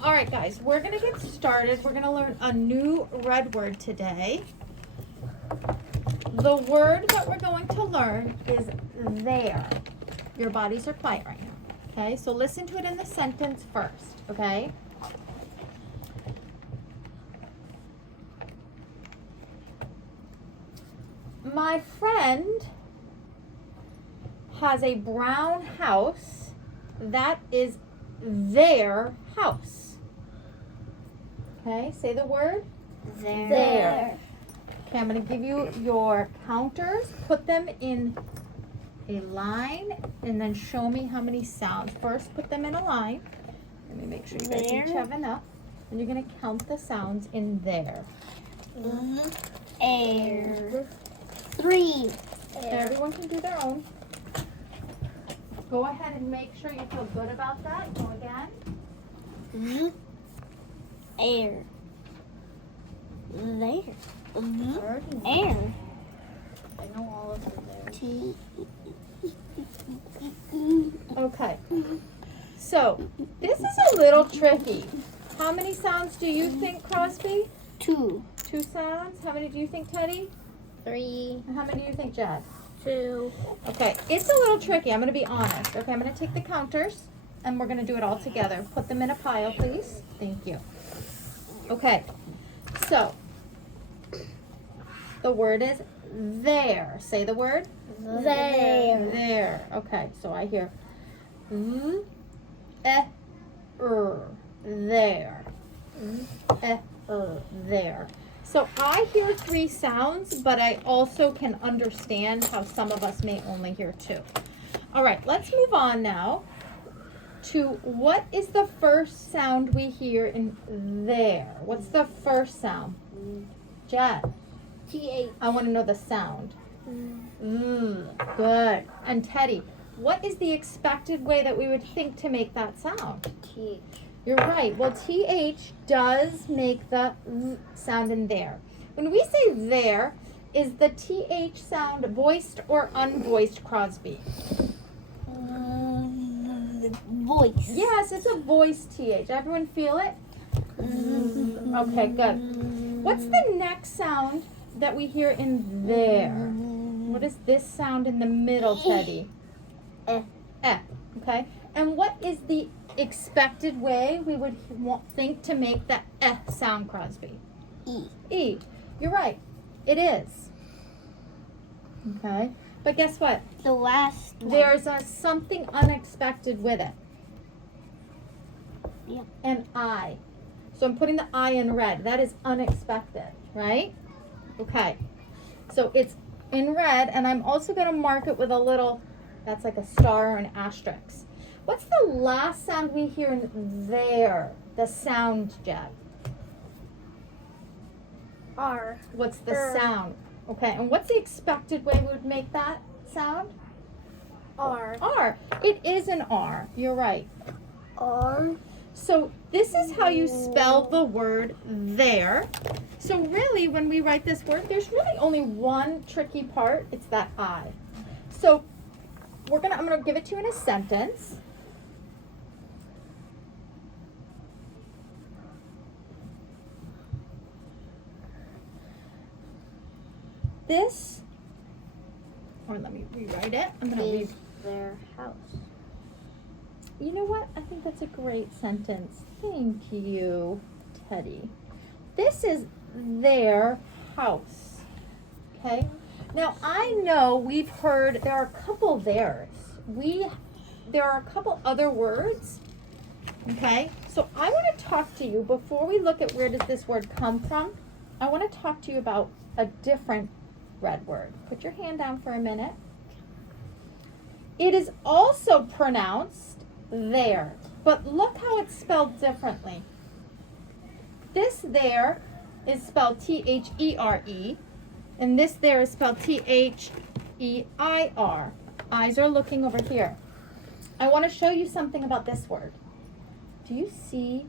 All right, guys, we're going to get started. We're going to learn a new red word today. The word that we're going to learn is there. Your bodies are quiet right now. Okay, so listen to it in the sentence first, okay? My friend has a brown house that is their house. Okay, say the word. There. Okay, I'm going to give you your counters. Put them in a line and then show me how many sounds. First, put them in a line. Let me make sure you guys each have enough. And you're going to count the sounds in there. Air. 3. Everyone can do their own. Go ahead and make sure you feel good about that. Go again. Air. There. Air. I know all of them there. T. Okay. So, this is a little tricky. How many sounds do you think, Crosby? 2. 2 sounds. How many do you think, Teddy? 3, And how many do you think, Jed? 2. Okay, it's a little tricky. I'm going to be honest. Okay, I'm going to take the counters and we're going to do it all together. Put them in a pile, please. Thank you. Okay, so the word is there. Say the word. There. There. Okay, so I hear there. There. So I hear 3 sounds, but I also can understand how some of us may only hear 2. All right, let's move on now to what is the first sound we hear in there? What's the first sound? Jed, TH. I want to know the sound. Good. And Teddy, what is the expected way that we would think to make that sound? TH. You're right. Well, TH does make the sound in there. When we say there, is the TH sound voiced or unvoiced, Crosby? Voice. Yes, it's a voiced TH. Everyone feel it? Okay, good. What's the next sound that we hear in there? What is this sound in the middle, Teddy? Okay. And what is the expected way we would think to make the sound, Crosby? E. You're right. It is. Okay. But guess what? The last one. There's something unexpected with it. Yeah. An I. So I'm putting the I in red. That is unexpected, right? Okay. So it's in red, and I'm also going to mark it with a little, that's like a star or an asterisk. What's the last sound we hear in there? The sound, Jed. R. What's the sound? Okay, and what's the expected way we would make that sound? R. R. It is an R. You're right. R. So this is how you spell the word there. So really, when we write this word, there's really only one tricky part. It's that I. So I'm gonna give it to you in a sentence. This, or let me rewrite it. I'm gonna Is their house. You know what? I think that's a great sentence. Thank you, Teddy. This is their house. Okay? Now, I know we've heard there are a couple theirs. There are a couple other words. Okay? So I want to talk to you before we look at where does this word come from. I want to talk to you about a different red word. Put your hand down for a minute. It is also pronounced there, but look how it's spelled differently. This there is spelled T-H-E-R-E, and this there is spelled T-H-E-I-R. Eyes are looking over here. I want to show you something about this word. Do you see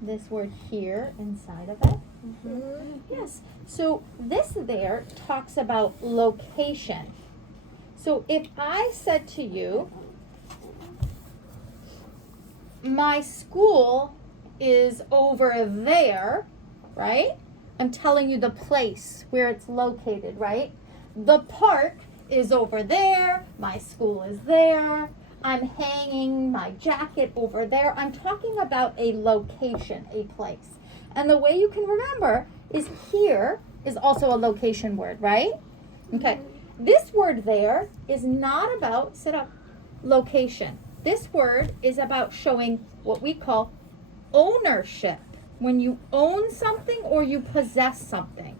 this word here inside of it? Yes. So this there talks about location. So if I said to you, my school is over there, right? I'm telling you the place where it's located, right? The park is over there. My school is there. I'm hanging my jacket over there. I'm talking about a location, a place. And the way you can remember is here is also a location word, right? Okay. This word there is not about, sit up, location. This word is about showing what we call ownership. When you own something or you possess something.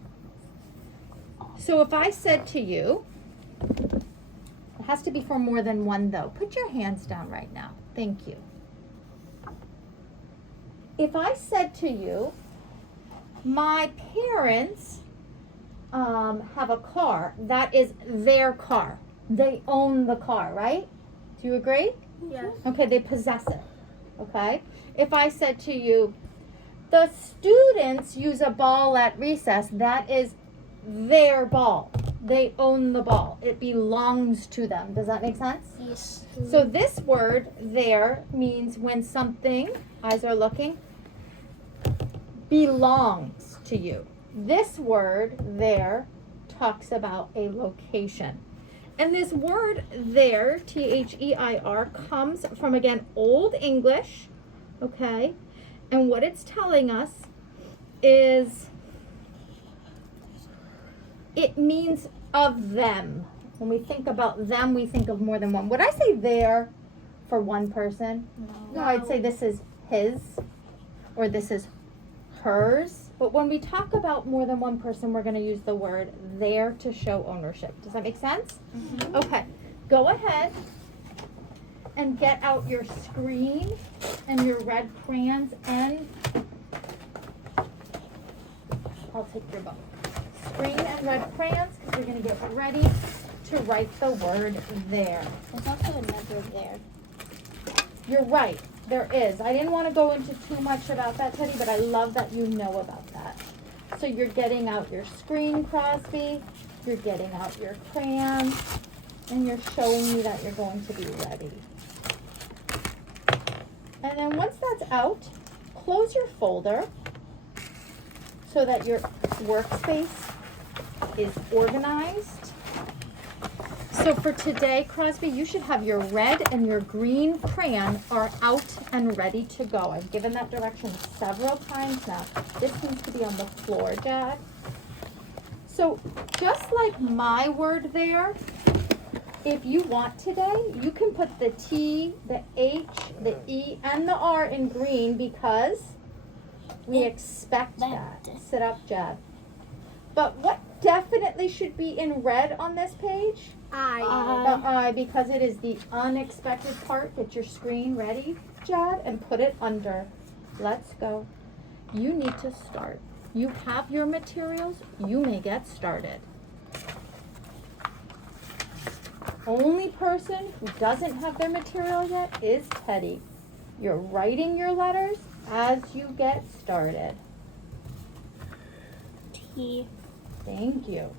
So if I said to you, it has to be for more than one though. Put your hands down right now. Thank you. If I said to you, my parents have a car, that is their car. They own the car, right? Do you agree? Yes. Okay, they possess it. Okay? If I said to you, the students use a ball at recess, that is their ball. They own the ball. It belongs to them. Does that make sense? Yes. So this word there means when something, eyes are looking, belongs to you. This word there talks about a location. And this word there, T-H-E-I-R, comes from, again, Old English, okay? And what it's telling us is it means of them. When we think about them, we think of more than one. Would I say there for one person? No, I'd say this is his or this is hers. But when we talk about more than one person, we're going to use the word there to show ownership. Does that make sense? Mm-hmm. Okay. Go ahead and get out your screen and your red crayons and I'll take your book. Screen and red crayons because we're going to get ready to write the word there. There's also another there. You're right. There is. I didn't want to go into too much about that, Teddy, but I love that you know about that. So you're getting out your screen, Crosby. You're getting out your crayons. And you're showing me that you're going to be ready. And then once that's out, close your folder so that your workspace is organized. So for today, Crosby, you should have your red and your green crayon are out and ready to go. I've given that direction several times now. This needs to be on the floor, Dad. So just like my word there, if you want today, you can put the T, the H, the E, and the R in green because we expect that. Sit up, Jad. But what definitely should be in red on this page? The I, because it is the unexpected part. Get your screen ready, Jad, and put it under. Let's go. You need to start. You have your materials. You may get started. Only person who doesn't have their material yet is Teddy. You're writing your letters as you get started. T. Thank you.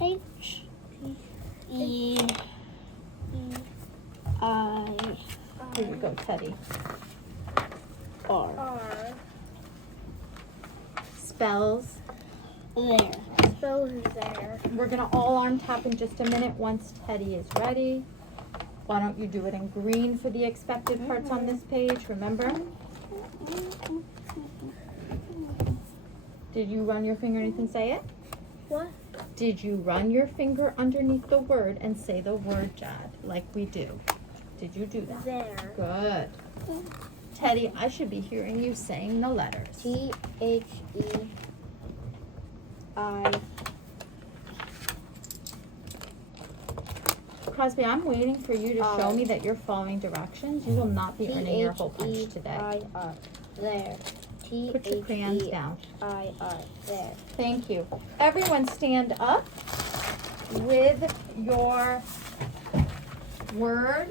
H. E. I. Here you go, Teddy. R. R. Spells. There. Spells there. We're gonna all arm tap in just a minute once Teddy is ready. Why don't you do it in green for the expected parts on this page, remember? Did you run your finger underneath and say it? What? Did you run your finger underneath the word and say the word, Jad, like we do? Did you do that? There. Good. Teddy, I should be hearing you saying the letters. T. H. E. I. Crosby, I'm waiting for you to show me that you're following directions. You will not be earning your whole punch today. T-H-E-I-R. There. Put your crayons down. T-H-E-I-R. There. Thank you. Everyone stand up with your word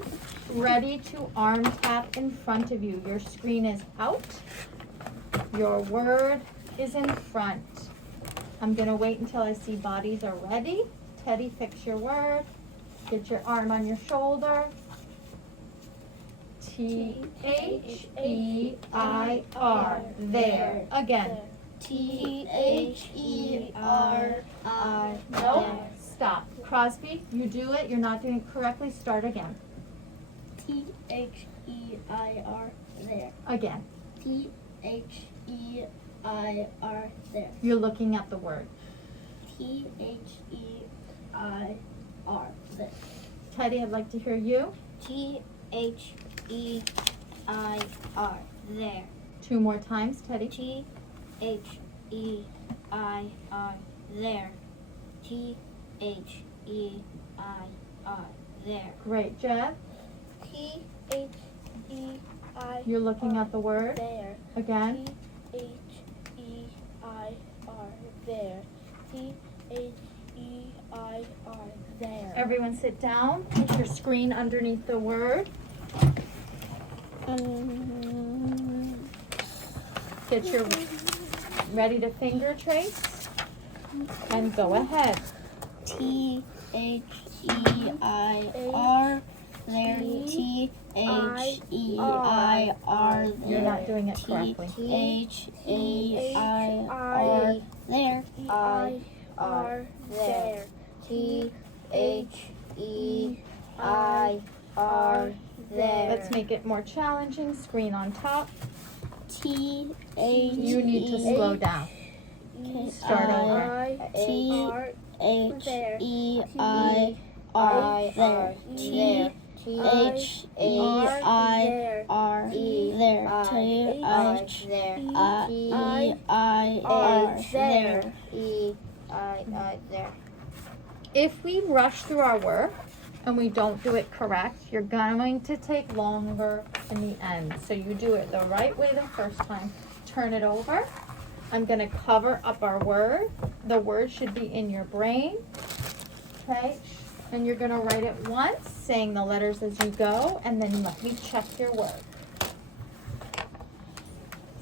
ready to arm tap in front of you. Your screen is out. Your word is in front. I'm going to wait until I see bodies are ready. Teddy, fix your word. Get your arm on your shoulder. T-H-E-I-R. There. Again. T-H-E-R-I. Nope. Stop. Crosby, you do it. You're not doing it correctly. Start again. T-H-E-I-R. There. Again. T-H-E-I-R. There. You're looking at the word. T-H-E-I-R. There. Teddy, I'd like to hear you. T-H-E-I-R. There. 2 more times, Teddy. T-H-E-I-R. There. T-H-E-I-R. There. Great, Jeb. T-H-E-I. You're looking at the word. There. Again. T-H-E-I-R. There. T-H-E-I-R. There. Everyone sit down. Put your screen underneath the word. Get your ready to finger trace. And go ahead. T-H-E-I-R. There. T-H-E-I-R. You're not doing it correctly. T-H-E-I-R. There. I-R. There. T-H-E-I-R. There. Let's make it more challenging. Screen on top. T-H. You need to slow down. Start over. T-H-E-I-R. There. T-H-E-I-R. There. T-H-E-I-R. There. E-I-I. There. If we rush through our work and we don't do it correct, you're going to take longer in the end. So you do it the right way the first time. Turn it over. I'm going to cover up our word. The word should be in your brain. Okay? And you're going to write it once, saying the letters as you go, and then let me check your work.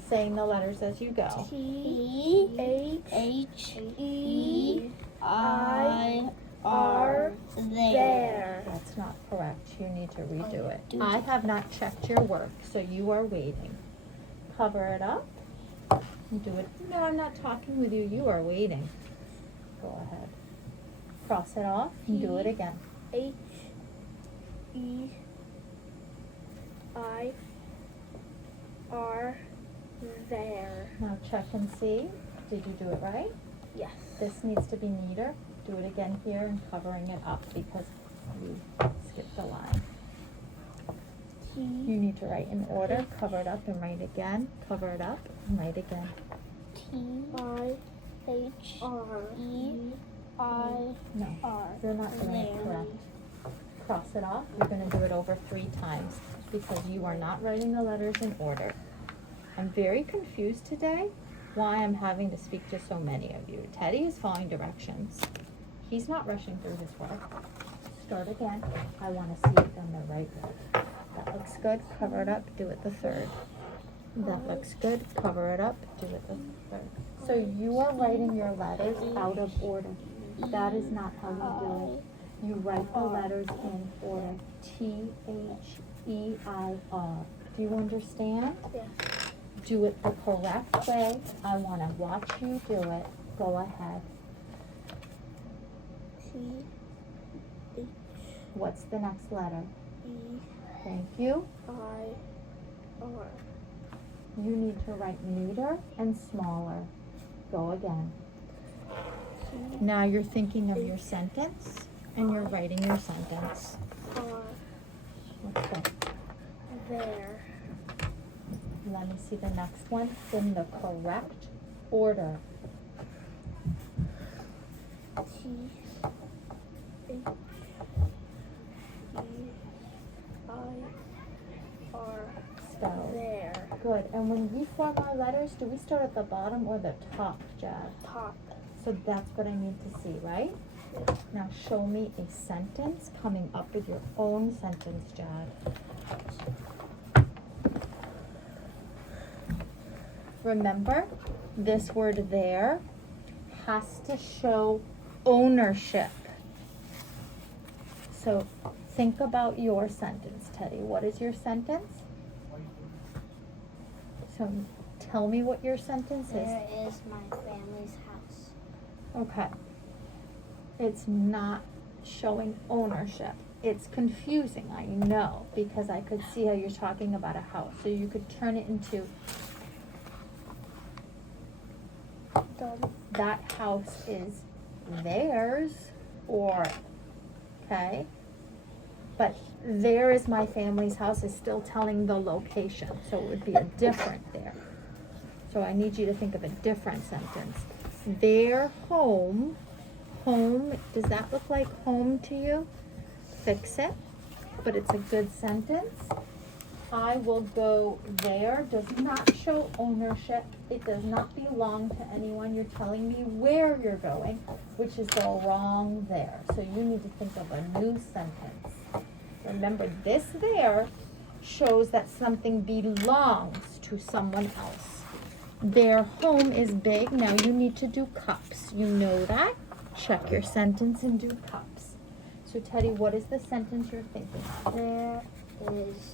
Saying the letters as you go. T-H-E-I-R. There. That's not correct. You need to redo it. I have not checked your work, so you are waiting. Cover it up. And do it. No, I'm not talking with you. You are waiting. Go ahead. Cross it off and do it again. H-E-I-R. There. Now check and see. Did you do it right? Yes. This needs to be neater. Do it again here and covering it up because you skipped the line. You need to write in order. Cover it up and write again. Cover it up and write again. T-H-E-I-R. No, you're not doing it correct. Cross it off. You're going to do it over 3 times because you are not writing the letters in order. I'm very confused today why I'm having to speak to so many of you. Teddy is following directions. He's not rushing through his work. Start again. I want to see it done the right way. That looks good. Cover it up. Do it the 3rd. That looks good. Cover it up. Do it the 3rd. So you are writing your letters out of order. That is not how you do it. You write the letters in order. T-H-E-I-R. Do you understand? Yes. Do it the correct way. I want to watch you do it. Go ahead. What's the next letter? Thank you. T-H-E-I-R. You need to write neater and smaller. Go again. Now you're thinking of your sentence and you're writing your sentence. R. What's that? There. Let me see the next one in the correct order. T-H-E-I-R. Spell. There. Good. And when we form our letters, do we start at the bottom or the top, Jad? Top. So that's what I need to see, right? Now show me a sentence coming up with your own sentence, Jad. Remember, this word there has to show ownership. So think about your sentence, Teddy. What is your sentence? So tell me what your sentence is. There is my family's house. Okay. It's not showing ownership. It's confusing, I know, because I could see how you're talking about a house. So you could turn it into that house is theirs, or, okay? But there is my family's house is still telling the location, so it would be a different there. So I need you to think of a different sentence. Their home, does that look like home to you? Fix it, but it's a good sentence. I will go there, does not show ownership. It does not belong to anyone. You're telling me where you're going, which is the wrong there. So you need to think of a new sentence. Remember, this there shows that something belongs to someone else. Their home is big. Now you need to do cups. You know that? Check your sentence and do cups. So Teddy, what is the sentence you're thinking of? There is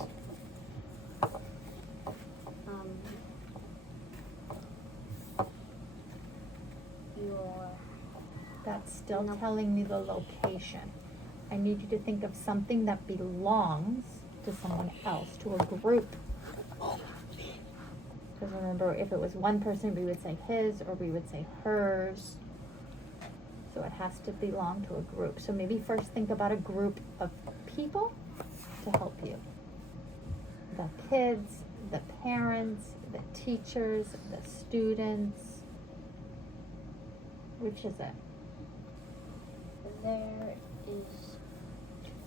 your That's still No. telling me the location. I need you to think of something that belongs to someone else, to a group. Because remember, if it was one person, we would say his, or we would say hers. So it has to belong to a group. So maybe first think about a group of people to help you. The kids, the parents, the teachers, the students. Which is it? there is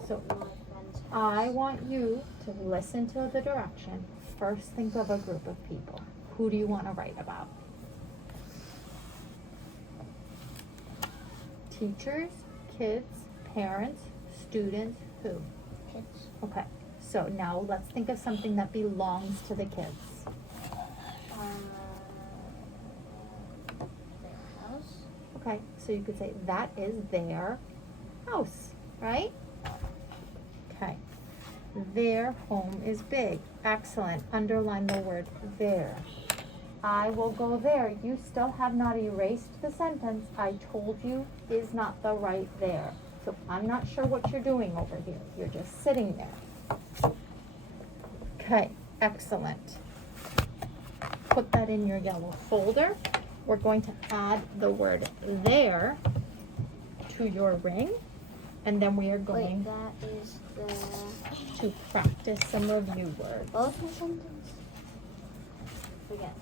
So my friend's house. I want you to listen to the direction. First think of a group of people. Who do you want to write about? Teachers, kids, parents, students, who? Kids. Okay, so now let's think of something that belongs to the kids. Their house. Okay, so you could say that is their house, right? Okay. Their home is big. Excellent. Underline the word there. I will go there. You still have not erased the sentence. I told you is not the right there. So I'm not sure what you're doing over here. You're just sitting there. Okay, excellent. Put that in your yellow folder. We're going to add the word there to your ring. And then we are going Wait, that is the to practice some review words. both the sentence. Forget.